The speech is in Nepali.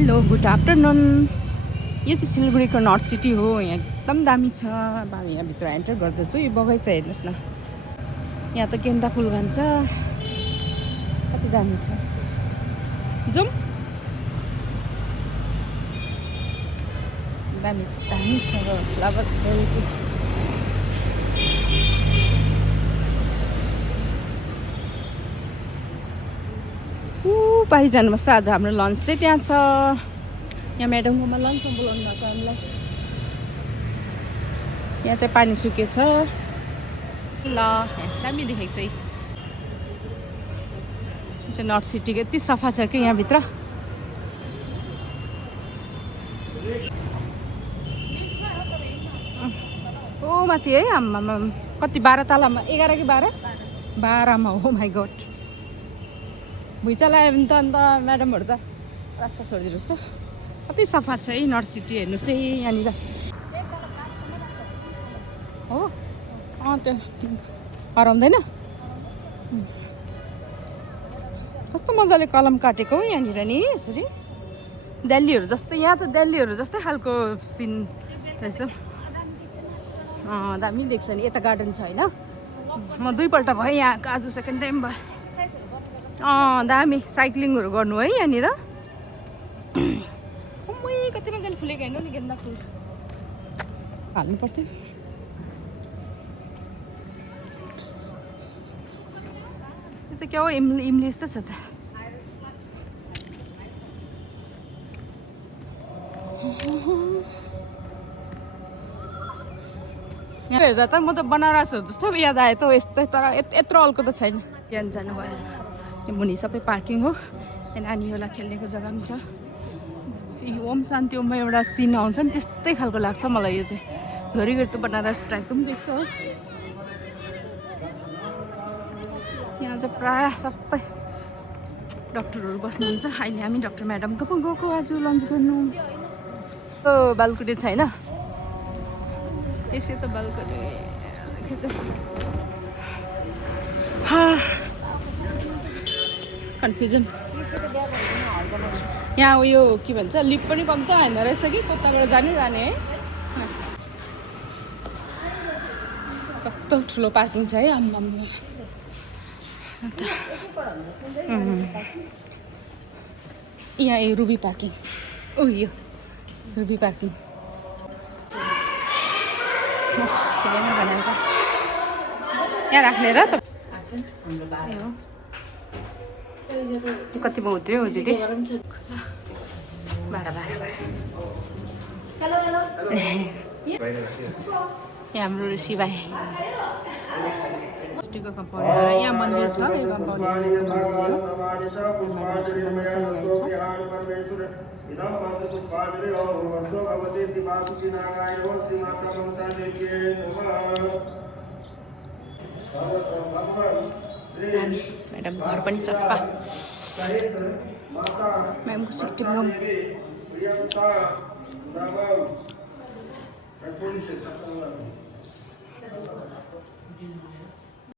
Hello good afternoon. यो चाहिँ सिलगढीको नर्थ सिटी हो। यहाँ एकदम दामी छ। अब हामी यहाँभित्र एन्टर गर्दैछु। यो बगैँचा हेर्नुहोस् न, यहाँ त गेन्दा फुल भन्छ, कति दामी छ। जाउँ, दामी छ फ्लावर भेराइटी। पारि जानुपर्छ। आज हाम्रो लन्च चाहिँ त्यहाँ छ। यहाँ म्याडमकोमा लन्चमा बोलाउनु भएको हामीलाई। यहाँ चाहिँ पानी सुकेछ ल, दामी देखेको चाहिँ। यो चाहिँ नर्थ सिटीको यति सफा छ कि यहाँभित्र। ओ माथि है, आम्मामा कति 12 तलामा, 11 कि 12मा हो। माई गड, भुइँचालो आयो भने त अन्त म्याडमहरू त रास्ता छोडिदिनुहोस् त। कति सफा छ है नर्थ सिटी, हेर्नुहोस् है यहाँनिर हो। त्यो हराउँदैन। कस्तो मजाले कलम काटेको हो यहाँनिर नि, यसरी दिल्लीहरू जस्तो। यहाँ त दिल्लीहरू जस्तै खालको सिन रहेछ। दामी देख्छ नि। यता गार्डन छ होइन। म 2 पल्ट भएँ यहाँ, आज सेकेन्ड टाइम भयो। दामी साइक्लिङहरू गर्नु है यहाँनिर। कति मजाले फुलेको हेर्नु नि, गेन्दा फुल हाल्नु पर्थ्यो। यो त क्या हो, इम्ली जस्तो छ त। यहाँ हेर्दा त म त बनारस हो जस्तो याद आयो त यस्तै, तर यत्रो अल्को त छैन। बिहान जानु भयो। यो मुनि सबै पार्किङ हो। यहाँ नानीहरूलाई खेल्नेको जग्गा पनि छ। यो ओम शान्ति ओममा एउटा सिन आउँछ नि, त्यस्तै खालको लाग्छ मलाई यो चाहिँ। घरिघरि त बनारस टाइपको पनि देख्छ हो। यहाँ चाहिँ प्रायः सबै डक्टरहरू बस्नुहुन्छ। अहिले हामी डक्टर म्याडमको पो गएको आज लन्च गर्नु। बालकुनी छैन, यसो त बालकुनी कन्फ्युजन। यहाँ उयो के भन्छ, लिफ्ट पनि कम त होइन रहेछ कि, कताबाट जाने है। कस्तो ठुलो पार्किङ छ है। आम्मामा, यहाँ यो रुबी पार्किङ। ओ यो रुबी पार्किङ यहाँ राख्ने र त कतिमा उत्रियो दिदी? 12 यहाँ हाम्रो ऋषि भाइ सिटीको कम्पाउन्डर। यहाँ मन्दिर छ, यो कम्पाउन्डर म्याडम घर पनि सफा। म्यामको सिटिङ रुम।